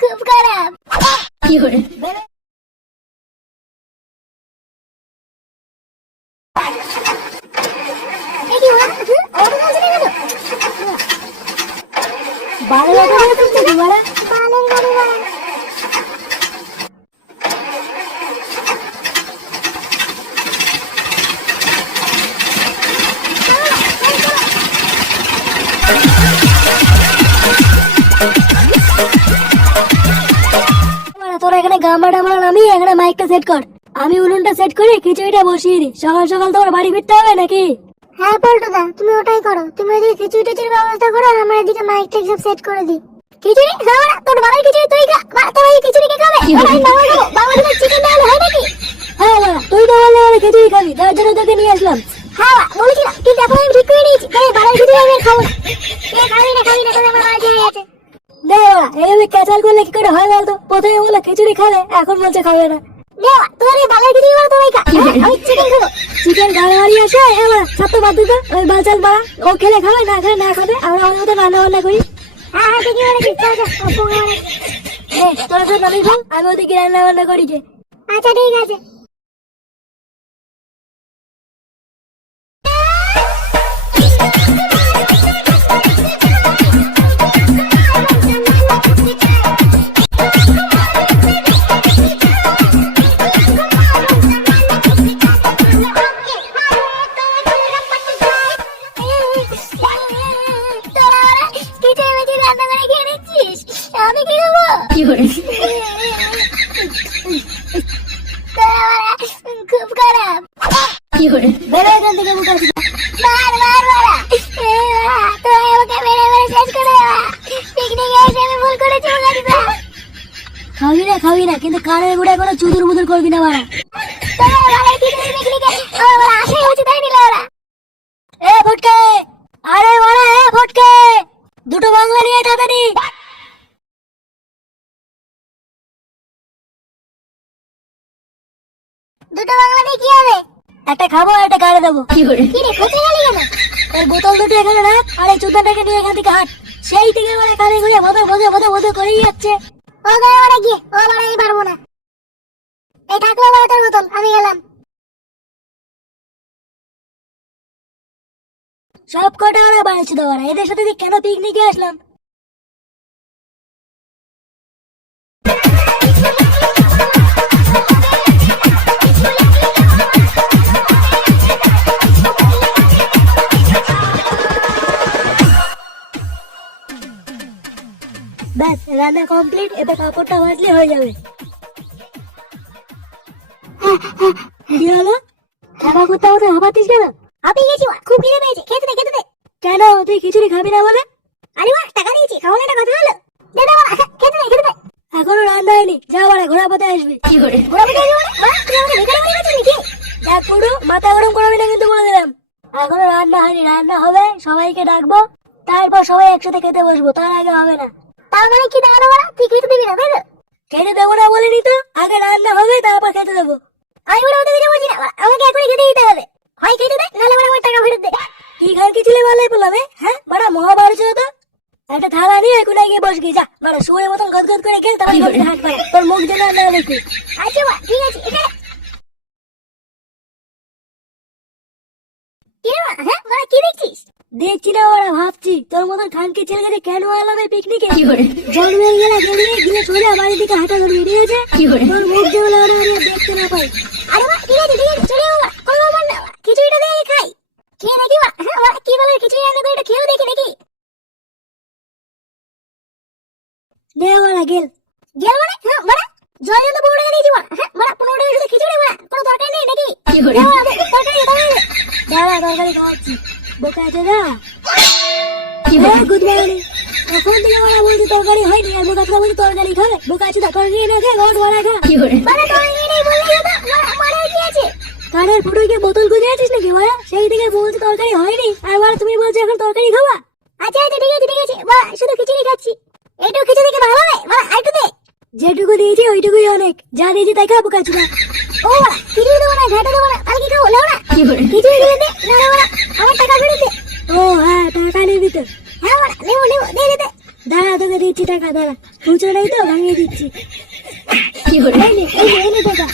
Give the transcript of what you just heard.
খুব খারাপ। বালের গাড়ি তুলছে কি বাড়া? বালের গাড়ি বাড়া। তোরা এখানে গামবাটা মারা নামিয়ে এখানে মাইকটা সেট কর। আমি উনুনটা সেট করে খিচুড়িটা বসিয়ে দিই। সকাল সকাল তোমার বাড়ি ফিরতে হবে নাকি? হ্যাঁ পল্টুদা, তুমি ওটাই করো। তুমি ওদিকে খিচুড়ি টিচুড়ির ব্যবস্থা করো আর আমরা এদিকে মাইকটা সব সেট করে দিই। খিচুড়ি খাওয়া তোর বাবার খিচুড়ি তুই খা। তোর এই খিচুড়ি কে খাবে? আমি বাবা খাবো। বাবা দিকে চিকেন ডাল হয় নাকি? হ্যাঁ বাবা, তুই তো বললে বলে খিচুড়ি খাবি, তার জন্য তোকে নিয়ে আসলাম। হ্যাঁ বলেছিলাম, কিন্তু এখন আমি ঠিক করে নিয়েছি। তাই বাবার খিচুড়ি আমি খাবো না। খাবি না তোদের আমার বাড়ি হয়ে গেছে। দেওয়া এইভাবে ক্যাচাল করলে কি করে হয় বলতো? প্রথমে বলে খিচুড়ি খাবে, এখন বলছে খাবে না। দেওয়া তোর এই বালের খিচুড়ি বলো তোমায় খা। আমি চিকেন খাবো। চিকেন খাবে বাড়ি আসে এবার সব তো বাদ দিতে ওই বালচাল বাড়া। ও খেলে খাবে, না খেলে না খাবে। আমরা আমাদের মতো রান্না বান্না করি। হ্যাঁ ঠিকই বলেছিস। তোরা তো নামি খাও, আমি ওদিকে রান্না বান্না করি যে। আচ্ছা ঠিক আছে। আমি কি খাবো? খুব খারাপ। বেরো এখান থেকে মুখ আসবে। খাবি না কিন্তু কানের গুড়া কোনো চুদুর মুদুর করবি না বাড়া। এ ফটকে, আরে বাড়া এ ফটকে, দুটো বাংলা নিয়ে তাড়াতাড়ি। দুটো বাংলা দিয়ে কি হবে? একটা খাবো আর একটা গাড়ি দেবো। কি রে কোথায় গেলি কেন? এই বোতল দুটো এখানে রাখ আর এই চুদাটাকে নিয়ে এখান থেকে হাট। সেই থেকে মানে কানে ঘুরে ভদর করেই যাচ্ছে। ও গায়ে মানে গিয়ে ও বাড়াই পারবো না। এই থাকলো বড় তোর বোতল, আমি গেলাম। সব কটা ওরা বাড়াচ্ছে তো ওরা। এদের সাথে কেন পিকনিকে আসলাম? ব্যাস রান্না কমপ্লিট। এবার কাপড়টা ভাজলে হয়ে যাবে। কি হলো? খাবার করতে আমাকে হাঁপাতিস কেন? আপনি গেছি খুব খিদে পেয়েছে, খেতে দে। কেন তুই খিচুড়ি খাবি না বলে? আরে বাহ টাকা দিয়েছি, খাওয়ালে একটা কথা হলো। খেতে দে। এখনো রান্না হয়নি, যা বাড়া ঘোড়া পথে আসবি। ঘোড়া পথে আসবি নাকি? যা পুরো মাথা গরম করবি না কিন্তু বলে দিলাম। এখনো রান্না হয়নি, রান্না হবে, সবাইকে ডাকবো, তারপর সবাই একসাথে খেতে বসবো। তার আগে হবে না। তার মানে কি দাঁড়ানো বাড়া? তুই খেতে দিবি না তাই তো? খেতে দেবো না বলিনি তো, আগে রান্না হবে তারপর খেতে দেবো। আমি বলে ওদের দিতে বলছি না, আমাকে এখনই খেতে দিতে হবে। হয় খেতে দে, নাহলে আমার টাকা ফেরত দে। কি খান কি ছিলে বলাই বললাম? হ্যাঁ বড় মহাভারত ছিল তো। একটা থালা নিয়ে কোনায় গিয়ে বসবি যা। বড় শুয়ের মতন গদগদ করে গেল, তারপর হাত পাড়া তোর মুখ যেন না দেখি। আচ্ছা বা ঠিক আছে। হ্যাঁ মানে কি দেখছিস? দেখছি না ওরা, ভাবছি তোর মতন খানকে ছেলেকে কেন আলাম এই পিকনিকে। জন্মের গিয়ে সোজা বাড়ির দিকে হাঁটা ধরবি, ঠিক আছে? তোর মুখ যেগুলো ওরা দেখতে না পাই। আরে বা ঠিক আছে চলে যাবো, কোনো ব্যাপার না। খিচুড়িটা দিয়ে খাই, খেয়ে দেখি। হ্যাঁ কি বলে খিচুড়ি রান্না করে এটা খেয়েও দেখি। দে ওরা গেল মানে হ্যাঁ মানে জল জল বউড়ে দিয়েছি বড়। হ্যাঁ বড় 15 টাকা শুধু খিচুড়ি বড়, কোনো তরকারি নেই নাকি? তরকারি খাওয়াচ্ছি বোকা আছে না। Good morning. এখন থেকে ওরা বলছে তরকারি হয়নি, আর বোকা বলছে তরকারি খাবে। বোকা আছে তরকারি না খেয়ে ঘর ভরা খা। কানের ফুটো গিয়ে বোতল গুঁজে আছিস নাকি বড়? সেই থেকে বলছে তরকারি হয়নি, আর বড় তুমি বলছো এখন তরকারি খাবা। আচ্ছা ঠিক আছে বড়, শুধু খিচুড়ি খাচ্ছি। এইটুকু খিচুড়ি কি ভালো হবে বড়? আরেকটু দে। যেটুকু দিয়েছি ওইটুকুই অনেক, যা দিয়েছি তাই খাবো কাচুরা। ও বড় খিচুড়ি দেবো না, ঘাটা দেবো না, তাহলে কি খাবো? লেও না খিচুড়ি দিলে দে, না বড় আমার টাকা ফেরত দে। ও হ্যাঁ, টাকা নিবি তো? হ্যাঁ বাড়া, নেবো নেবো, দে দে দে। দাঁড়া, তোকে দিচ্ছি টাকা, দাঁড়া। খুচরো নেই তো, ভাঙিয়ে দিচ্ছি। এই নে, এই নে টাকা।